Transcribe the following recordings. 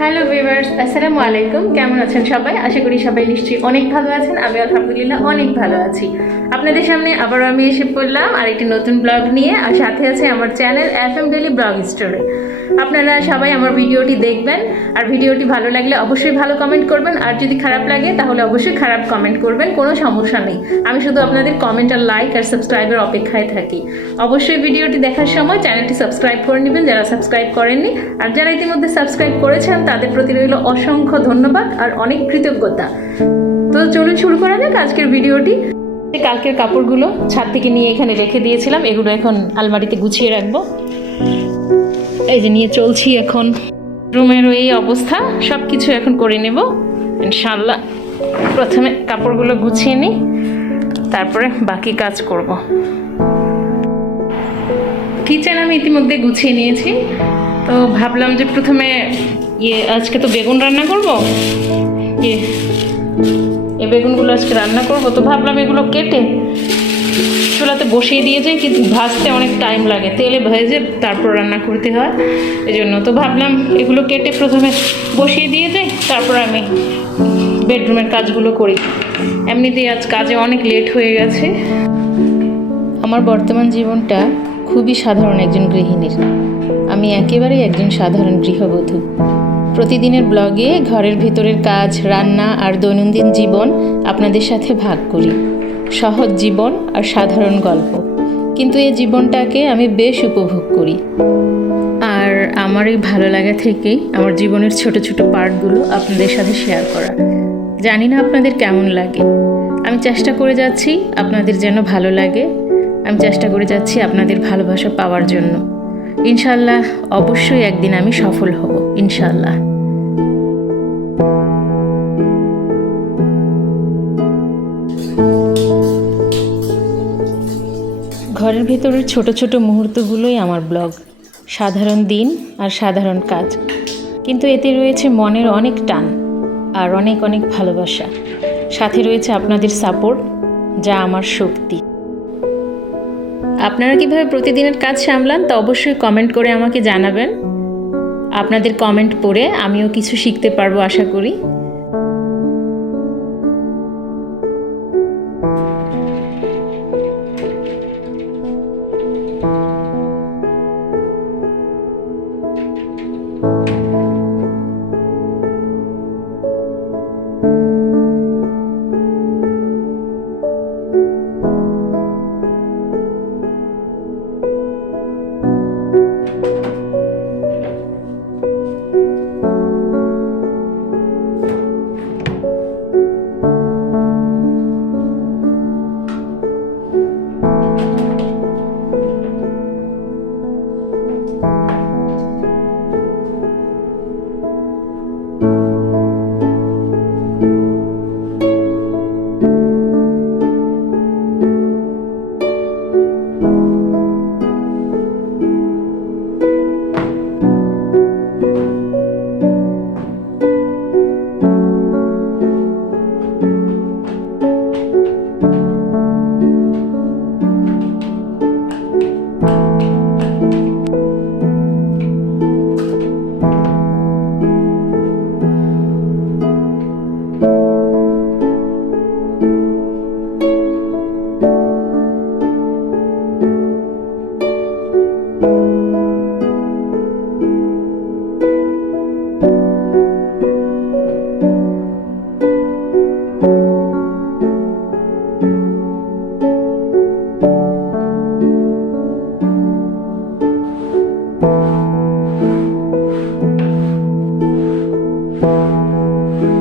Hello viewers আসসালামু আলাইকুম। কেমন আছেন সবাই? আশা করি সবাই নিশ্চয়ই অনেক ভালো আছেন। আমি আলহামদুলিল্লাহ অনেক ভালো আছি। আপনাদের সামনে আবারও আমি এসে পড়লাম আর একটি নতুন ব্লগ নিয়ে। আর সাথে আছে আমার channel F M daily blog story. আপনারা সবাই আমার ভিডিওটি দেখবেন। আর ভিডিওটি ভালো লাগলে অবশ্যই ভালো কমেন্ট করবেন। আর যদি খারাপ লাগে, তাহলে অবশ্যই খারাপ কমেন্ট করবেন। কোনো সমস্যা নেই। আমি শুধু আপনাদের কমেন্ট আর লাইক আর সাবস্ক্রাইবের অপেক্ষায় থাকি। অবশ্যই ভিডিওটি দেখার সময় চ্যানেলটি সাবস্ক্রাইব করে নেবেন। যারা সাবস্ক্রাইব করেননি, আর যারা ইতিমধ্যে সাবস্ক্রাইব করেছেন তাদের প্রতি রইল অসংখ্য ধন্যবাদ আর অনেক কৃতজ্ঞতা। তো চলুন শুরু করা যাক আজকের ভিডিওটি। কালকের কাপড়গুলো ছাদ থেকে নিয়ে এখানে রেখে দিয়েছিলাম। এগুলো এখন আলমারিতে গুছিয়ে রাখব। এই যে নিয়ে চলছি এখন। রুমের এই অবস্থা সব কিছু এখন করে নেব। ইনশাল্লাহ প্রথমে কাপড়গুলো গুছিয়ে নিই, তারপরে বাকি কাজ করব। কিচেন আমি ইতিমধ্যে গুছিয়ে নিয়েছি। তো ভাবলাম যে প্রথমে ইয়ে আজকে তো বেগুন রান্না করব। ইয়ে এই বেগুনগুলো আজকে রান্না করব। তো ভাবলাম এগুলো কেটে চুলাতে বসিয়ে দিয়ে যাই, কিন্তু ভাজতে অনেক টাইম লাগে। তেলে ভেজে তারপর রান্না করতে হয় এই জন্য তো ভাবলাম এগুলো কেটে প্রথমে বসিয়ে দিয়ে যাই, তারপর আমি বেডরুমের কাজগুলো করি। এমনিতেই আজ কাজে অনেক লেট হয়ে গেছে। আমার বর্তমান জীবনটা খুবই সাধারণ একজন গৃহিণীর। আমি একেবারেই একজন সাধারণ গৃহবধূ। প্রতিদিনের ব্লগে ঘরের ভেতরের কাজ, রান্না আর দৈনন্দিন জীবন আপনাদের সাথে ভাগ করি। সহজ জীবন আর সাধারণ গল্প। কিন্তু এই জীবনটাকে আমি বেশ উপভোগ করি। আর আমার এই ভালো লাগা থেকেই আমার জীবনের ছোট ছোট পার্টগুলো আপনাদের সাথে শেয়ার করা। জানি না আপনাদের কেমন লাগে। আমি চেষ্টা করে যাচ্ছি আপনাদের যেন ভালো লাগে। আমি চেষ্টা করে যাচ্ছি আপনাদের ভালোবাসা পাওয়ার জন্য। ইনশাল্লাহ অবশ্যই একদিন আমি সফল হব ইনশাল্লাহ ঘরের ভেতরের ছোট ছোট মুহূর্তগুলোই আমার ব্লগ। সাধারণ দিন আর সাধারণ কাজ। কিন্তু এতে রয়েছে মনের অনেক টান আর অনেক অনেক ভালোবাসা। সাথে রয়েছে আপনাদের সাপোর্ট, যা আমার শক্তি। আপনারা কীভাবে প্রতিদিনের কাজ সামলান তা অবশ্যই কমেন্ট করে আমাকে জানাবেন। আপনাদের কমেন্ট পড়ে আমিও কিছু শিখতে পারব আশা করি।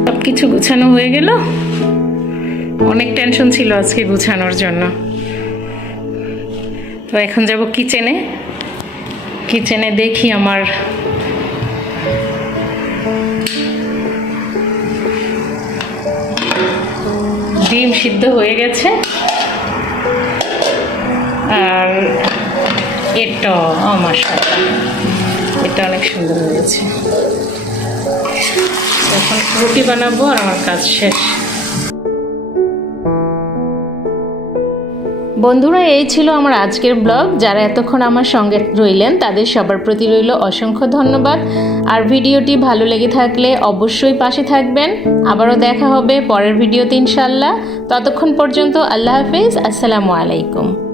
সব কিছু গুছানো হয়ে গেল। অনেক টেনশন ছিল আজকে গুছানোর জন্য। তো এখন যাব কিচেনে কিচেনে দেখি আমার ডিম সিদ্ধ হয়ে গেছে। আর এটা আমার এটা অনেক সুন্দর হয়েছে। এখন রুটি বানাবো আর আমার কাজ শেষ। বন্ধুরা, এই ছিল আমার আজকের ব্লগ। যারা এতক্ষণ আমার সঙ্গে রইলেন, তাদের সবার প্রতি রইল অসংখ্য ধন্যবাদ। আর ভিডিওটি ভালো লেগে থাকলে অবশ্যই পাশে থাকবেন। আবারও দেখা হবে পরের ভিডিওতে ইনশাল্লাহ ততক্ষণ পর্যন্ত আল্লাহ হাফিজ। আসসালামু আলাইকুম।